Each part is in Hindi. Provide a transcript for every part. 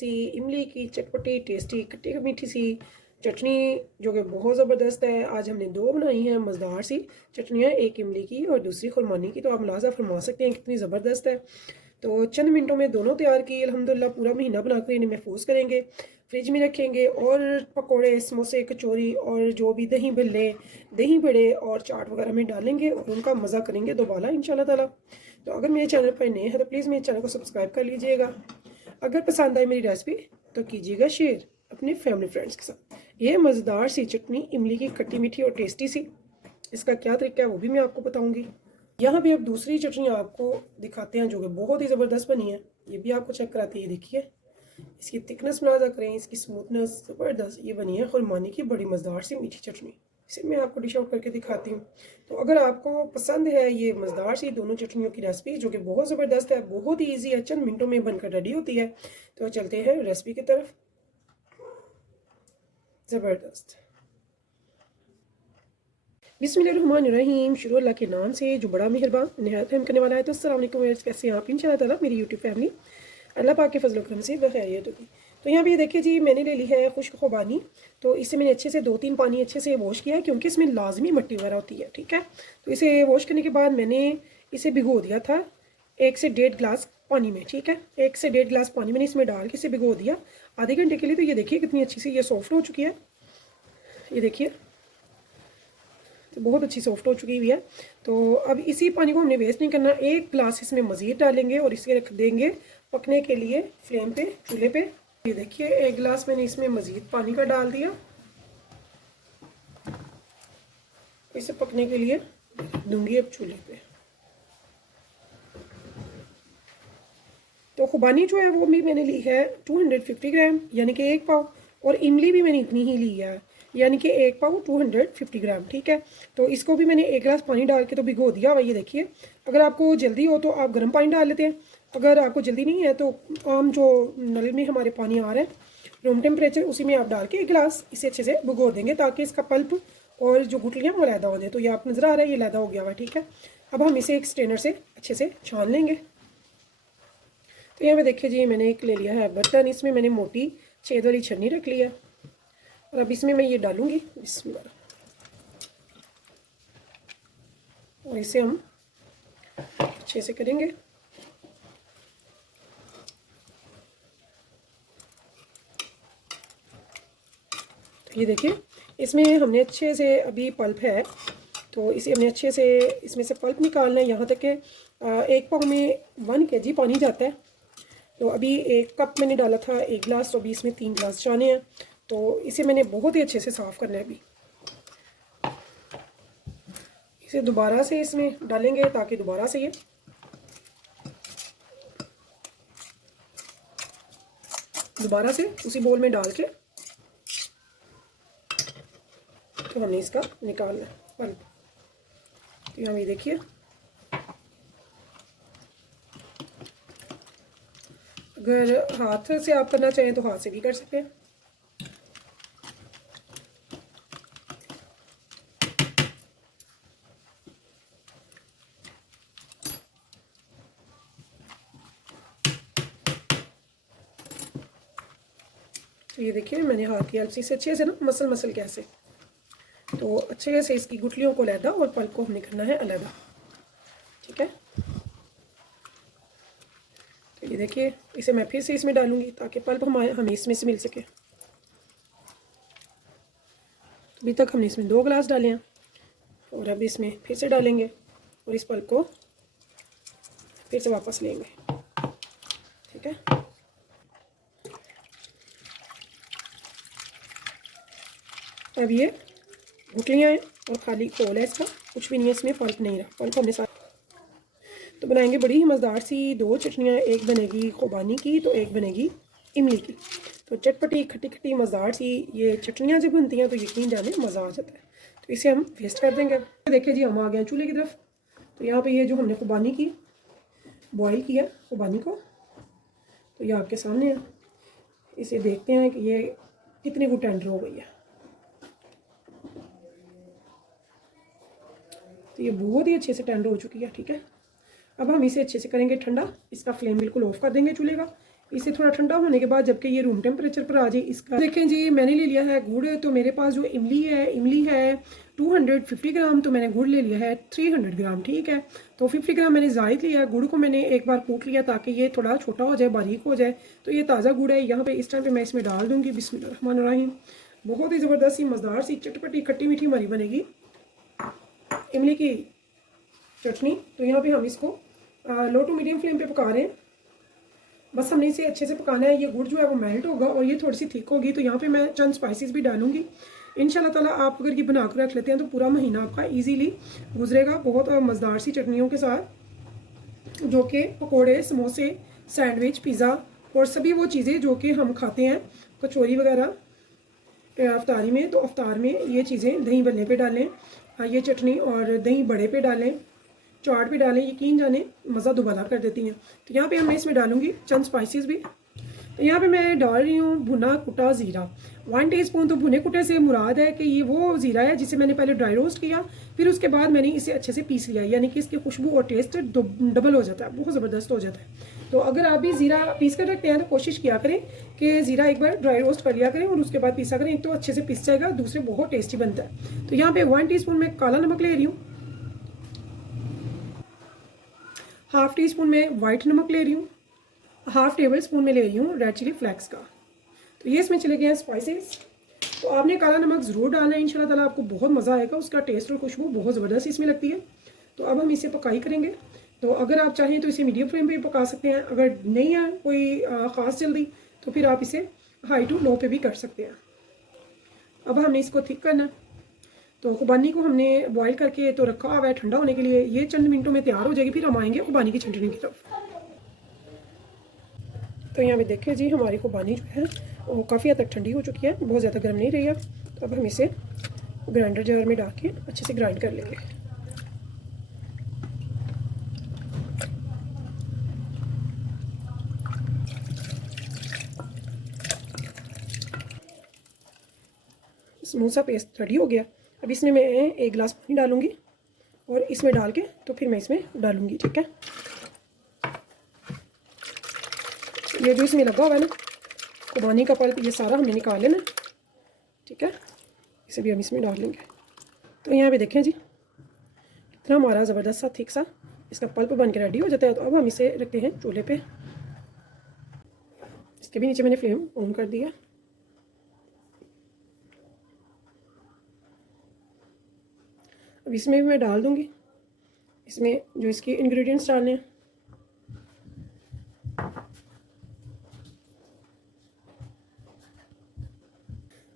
सी इमली की चटपटी टेस्टी खट्टी मीठी सी चटनी जो कि बहुत ज़बरदस्त है। आज हमने दो बनाई हैं मज़ेदार सी चटनियाँ, एक इमली की और दूसरी खुरमानी की। तो आप मुलाज़ा फरमा सकते हैं कितनी ज़बरदस्त है। तो चंद मिनटों में दोनों तैयार की अल्हम्दुलिल्लाह। पूरा महीना बनाकर इन्हें महफूज करेंगे, फ्रिज में रखेंगे। और पकोड़े, समोसे, कचौरी और जो भी दही भल्ले, दही बड़े और चाट वगैरह में डालेंगे और उनका मज़ा करेंगे दोबारा इंशाल्लाह ताला। तो अगर मेरे चैनल पर नए हैं तो प्लीज़ मेरे चैनल को सब्सक्राइब कर लीजिएगा। अगर पसंद आए मेरी रेसिपी तो कीजिएगा शेयर अपने फैमिली फ्रेंड्स के साथ। ये मज़ेदार सी चटनी इमली की खट्टी मीठी और टेस्टी सी, इसका क्या तरीका है वो भी मैं आपको बताऊंगी। यहाँ भी अब दूसरी चटनी आपको दिखाते हैं जो कि बहुत ही ज़बरदस्त बनी है। ये भी आपको चेक कराते हैं। ये देखिए, इसकी थिकनेस मुलाजा करें, इसकी स्मूथनेस ज़बरदस्त। ये बनी है खुरमानी की बड़ी मज़ेदार सी मीठी चटनी। इसे मैं आपको डिश आउट करके दिखाती हूँ। तो अगर आपको पसंद है ये मज़ेदार सी दोनों चटनियों की रेसिपी जो कि बहुत ज़बरदस्त है, बहुत ही ईजी है, चंद मिनटों में बनकर रेडी होती है, तो चलते हैं रेसिपी की तरफ। ज़बरदस्त। बिस्मिल्लाहिर्रहमानिर्रहीम। शुरू अल्लाह के नाम से जो बड़ा मेहरबान निहायत रहम करने वाला है। तो अस्सलाम वालेकुम व्यूअर्स, कैसे हैं आप? इंशाअल्लाह ताला मेरी यूट्यूब फैमिली अल्लाह पाक के फजल करम से बखैरियत होगी। तो यहाँ पे देखिए जी, मैंने ले ली है खुश्क खुबानी। तो इसे मैंने अच्छे से 2-3 पानी अच्छे से वॉश किया है क्योंकि इसमें लाजमी मिट्टी वगैरह होती है, ठीक है। तो इसे वॉश करने के बाद मैंने इसे भिगो दिया था 1 से 1.5 गिलास पानी में, ठीक है। 1 से 1.5 गिलास पानी मैंने इसमें डाल के इसे भिगो दिया आधे घंटे के लिए। तो ये देखिए कितनी अच्छी सी ये सॉफ्ट हो चुकी है। ये देखिए, तो बहुत अच्छी सॉफ्ट हो चुकी हुई है। तो अब इसी पानी को हमने वेस्ट नहीं करना, 1 गिलास इसमें मज़ीद डालेंगे और इसे रख देंगे पकने के लिए फ्लेम पे, चूल्हे पे। ये देखिए 1 गिलास मैंने इसमें मज़ीद पानी का डाल दिया। इसे पकने के लिए दूंगी अब चूल्हे पे। तो खुबानी जो है वो भी मैंने ली है 250 ग्राम, यानी कि 1 पाव। और इमली भी मैंने इतनी ही ली है, यानी कि 1 पाव 250 ग्राम, ठीक है। तो इसको भी मैंने 1 गिलास पानी डाल के तो भिगो दिया हुआ। ये देखिए, अगर आपको जल्दी हो तो आप गर्म पानी डाल लेते हैं। अगर आपको जल्दी नहीं है तो आम जो नल में हमारे पानी आ रहा है रूम टेम्परेचर, उसी में आप डाल के 1 गिलास इसे अच्छे से भिगो देंगे ताकि इसका पल्प और जो गुठलियाँ वो लैदा हो जाए। तो ये आप नज़र आ रहा है, ये लैदा हो गया हुआ, ठीक है। अब हम इसे एक स्ट्रेनर से अच्छे से छान लेंगे। तो यहाँ पे देखिए जी, मैंने एक ले लिया है बर्तन। इसमें मैंने मोटी छेद वाली छन्नी रख लिया और अब इसमें मैं ये डालूंगी और इसे हम अच्छे से करेंगे। तो ये देखिए, इसमें हमने अच्छे से अभी पल्प है तो इसे हमने अच्छे से इसमें से पल्प निकालना है। यहाँ तक कि 1 पाव में 1 kg पानी जाता है। तो अभी 1 कप मैंने डाला था 1 गिलास, तो अभी इसमें 3 गिलास जाने हैं। तो इसे मैंने बहुत ही अच्छे से साफ़ करना है। अभी इसे दोबारा से इसमें डालेंगे ताकि दोबारा से ये दोबारा से उसी बोल में डाल के तो हमने इसका निकालना है पल्प। तो यहाँ ये देखिए, अगर हाथ से आप करना चाहें तो हाथ से भी कर सकते हैं। तो ये देखिए, मैंने हाथ की हेल्प से अच्छे से ना मसल कैसे, तो अच्छे से इसकी गुठलियों को लैदा और पल्प को हमने करना है अलग, ठीक है। तो ये देखिए, इसे मैं फिर से इसमें डालूंगी ताकि पल्प हमें इसमें से मिल सके। अभी तक हमने इसमें 2 गिलास डाले हैं और अब इसमें फिर से डालेंगे और इस पल्प को फिर से वापस लेंगे, ठीक है। अब ये गुठलियाँ हैं और खाली खोल है, इसका कुछ भी नहीं है, इसमें पल्प नहीं रहा। पल्प हमने साथ तो बनाएंगे बड़ी ही मज़ेदार सी 2 चटनियाँ। एक बनेगी खुबानी की तो एक बनेगी इमली की। तो चटपटी खट्टी खट्टी मज़ेदार सी ये चटनियाँ जब बनती हैं तो यकीन जाने मज़ा आ जाता है। तो इसे हम वेस्ट कर देंगे। देखिए जी, हम आ गए हैं चूल्हे की तरफ। तो यहाँ पे ये जो हमने खुबानी की बॉयल किया खुबानी को, तो ये आपके सामने है। इसे देखते हैं कि ये कितनी को टेंडर हो गई है। तो ये बहुत ही अच्छे से टेंडर हो चुकी है, ठीक है। अब हम इसे अच्छे से करेंगे ठंडा। इसका फ्लेम बिल्कुल ऑफ कर देंगे चूल्हे का। इसे थोड़ा ठंडा होने के बाद जबकि ये रूम टेम्परेचर पर आ जाए इसका देखें जी मैंने ले लिया है गुड़। तो मेरे पास जो इमली है 250 ग्राम, तो मैंने गुड़ ले लिया है 300 ग्राम, ठीक है। तो 50 ग्राम मैंने ज़ायद लिया है। गुड़ को मैंने एक बार कूट लिया ताकि ये थोड़ा छोटा हो जाए, बारीक हो जाए। तो ये ताज़ा गुड़ है। यहाँ पे इस टाइम पे मैं इसमें डाल दूँगी। बिस्मिल्लाहिर्रहमानिर्रहीम। बहुत ही ज़बरदस्त सी मज़ेदार सी चटपटी खट्टी मीठी हमारी बनेगी इमली की चटनी। तो यहाँ पे हम इसको लो टू मीडियम फ्लेम पे पका रहे हैं। बस हमने इसे अच्छे से पकाना है। ये गुड़ जो है वो मेल्ट होगा और ये थोड़ी सी थिक होगी। तो यहाँ पे मैं चंद स्पाइसेस भी डालूंगी। इंशाल्लाह ताला आप अगर ये बना कर रख लेते हैं तो पूरा महीना आपका इजीली गुजरेगा बहुत मज़ेदार सी चटनियों के साथ, जो कि पकोड़े, समोसे, सैंडविच, पिज़्ज़ा और सभी वो चीज़ें जो कि हम खाते हैं, कचौरी वगैरह अफ्तारी में। तो अफ्तार में ये चीज़ें दही बल्ले पे डालें, ये चटनी और दही बड़े पे डालें, चाट पे डालें। यकीन जाने मज़ा दोबारा कर देती हैं। तो यहाँ पे मैं इसमें डालूंगी चंद स्पाइसेस भी। तो यहाँ पे मैं डाल रही हूँ भुना कुटा ज़ीरा 1 टीस्पून। तो भुने कुटे से मुराद है कि ये वो ज़ीरा है जिसे मैंने पहले ड्राई रोस्ट किया, फिर उसके बाद मैंने इसे अच्छे से पीस लिया, यानी कि इसकी खुशबू और टेस्ट डबल हो जाता है, बहुत ज़बरदस्त हो जाता है। तो अगर आप भी ज़ीरा पीस कर रखते हैं तो कोशिश किया करें कि ज़ीरा एक बार ड्राई रोस्ट कर लिया करें और उसके बाद पीसा करें। एक तो अच्छे से पिस जाएगा, दूसरे बहुत टेस्टी बनता है। तो यहाँ पे 1 टीस्पून मैं काला नमक ले रही हूँ, हाफ टी स्पून में वाइट नमक ले रही हूँ, हाफ टेबल स्पून में ले रही हूँ रेड चिली फ्लेक्स का। तो ये इसमें चले गए हैं स्पाइसेस। तो आपने काला नमक ज़रूर डालना है, इंशाल्लाह ताला आपको बहुत मज़ा आएगा, उसका टेस्ट और खुशबू बहुत ज़बरदस्त इसमें लगती है। तो अब हम इसे पकाई करेंगे। तो अगर आप चाहें तो इसे मीडियम फ्लेम पे पका सकते हैं, अगर नहीं है कोई ख़ास जल्दी तो फिर आप इसे हाई टू लो पे भी कर सकते हैं। अब हमने इसको थिक करना है। तो खुबानी को हमने बॉईल करके तो रखा हुआ है ठंडा होने के लिए, ये चंद मिनटों में तैयार हो जाएगी। फिर हम आएंगे खुबानी की चटनी की तरफ। तो यहाँ पे देखें जी हमारी खुबानी जो है वो काफ़ी हद तक ठंडी हो चुकी है, बहुत ज़्यादा गर्म नहीं रही है। तो अब हम इसे ग्राइंडर जार में डाल के अच्छे से ग्राइंड कर लेंगे। स्मूथ सा पेस्ट रेडी हो गया। अब इसमें मैं 1 गिलास पानी डालूंगी और इसमें डाल के तो फिर मैं इसमें डालूंगी, ठीक है। ये जो इसमें लगा हुआ है ना खुबानी का पल्प, ये सारा हमने निकाल लेना, ठीक है। इसे भी हम इसमें डाल लेंगे। तो यहाँ पे देखें जी इतना हमारा ज़बरदस्त सा थिक सा इसका पल्प बन के रेडी हो जाता है। तो अब हम इसे रखते हैं चूल्हे पे। इसके भी नीचे मैंने फ्लेम ऑन कर दिया। अब इसमें भी मैं डाल दूंगी इसमें जो इसके इंग्रेडिएंट्स डालने हैं।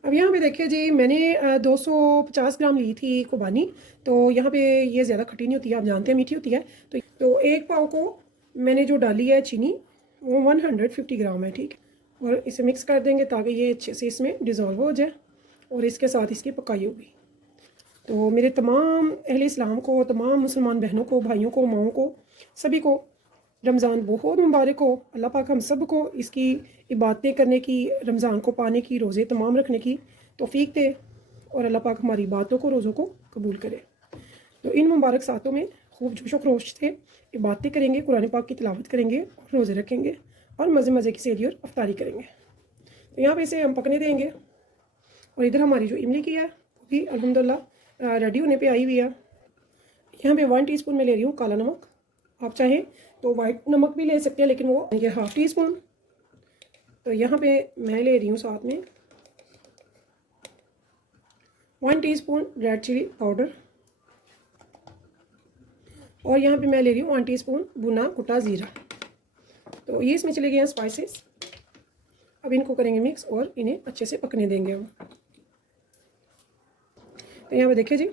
अब यहाँ पे देखिए जी मैंने 250 ग्राम ली थी खुबानी। तो यहाँ पे ये ज़्यादा खट्टी नहीं होती है, आप जानते हैं मीठी होती है। तो 1 पाव को मैंने जो डाली है चीनी वो 150 ग्राम है, ठीक है। और इसे मिक्स कर देंगे ताकि ये अच्छे से इसमें डिज़ोल्व हो जाए और इसके साथ इसकी पकाई होगी। तो मेरे तमाम अहले इस्लाम को, तमाम मुसलमान बहनों को, भाइयों को, माओं को, सभी को रमज़ान बहुत मुबारक हो। अल्लाह पाक हम सब को इसकी इबादतें करने की, रमज़ान को पाने की, रोज़े तमाम रखने की तौफीक दे और अल्लाह पाक हमारी बातों को, रोज़ों को कबूल करे। तो इन मुबारक सातों में खूब जोश खरोश से इबादतें करेंगे, कुरान पाक की तिलावत करेंगे और रोज़े रखेंगे और मज़े मज़े की सहरी और अफ्तारी करेंगे। तो यहाँ पे इसे हम पकने देंगे। और इधर हमारी जो इमली की है वो भी अल्हम्दुलिल्लाह रेडी होने पे आई हुई है। यहाँ पे 1 टीस्पून में ले रही हूँ काला नमक, आप चाहें तो वाइट नमक भी ले सकते हैं, लेकिन वो ये हाफ टी स्पून। तो यहाँ पे मैं ले रही हूँ साथ में 1 टीस्पून रेड चिली पाउडर और यहाँ पे मैं ले रही हूँ 1 टीस्पून भुना कुटा ज़ीरा। तो ये इसमें चले गए हैं स्पाइसेस। अब इनको करेंगे मिक्स और इन्हें अच्छे से पकने देंगे हम। तो यहाँ पे देखिए जी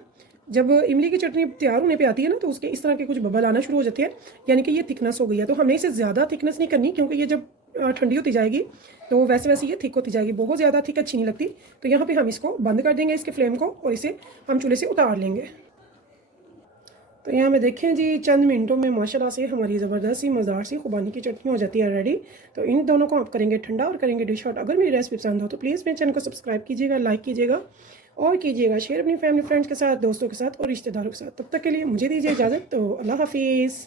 जब इमली की चटनी तैयार होने पे आती है ना तो उसके इस तरह के कुछ बबल आना शुरू हो जाते हैं, यानी कि ये थिकनेस हो गई है। तो हमने इसे ज़्यादा थिकनेस नहीं करनी, क्योंकि ये जब ठंडी होती जाएगी तो वैसे वैसे ये थिक होती जाएगी, बहुत ज़्यादा थिक अच्छी नहीं लगती। तो यहाँ पे हम इसको बंद कर देंगे इसके फ्लेम को और इसे हम चूल्हे से उतार लेंगे। तो यहाँ पे देखें जी चंद मिनटों में माशाल्लाह से हमारी ज़बरदस्त सी मज़ेदार सी खुबानी की चटनी हो जाती है रेडी। तो इन दोनों को आप करेंगे ठंडा और करेंगे डिश आउट। अगर मेरी रेसिपी पसंद हो तो प्लीज़ मेरे चैनल को सब्सक्राइब कीजिएगा, लाइक कीजिएगा और कीजिएगा शेयर अपनी फैमिली फ्रेंड्स के साथ, दोस्तों के साथ और रिश्तेदारों के साथ। तब तक के लिए मुझे दीजिए इजाज़त। तो अल्लाह हाफिज़।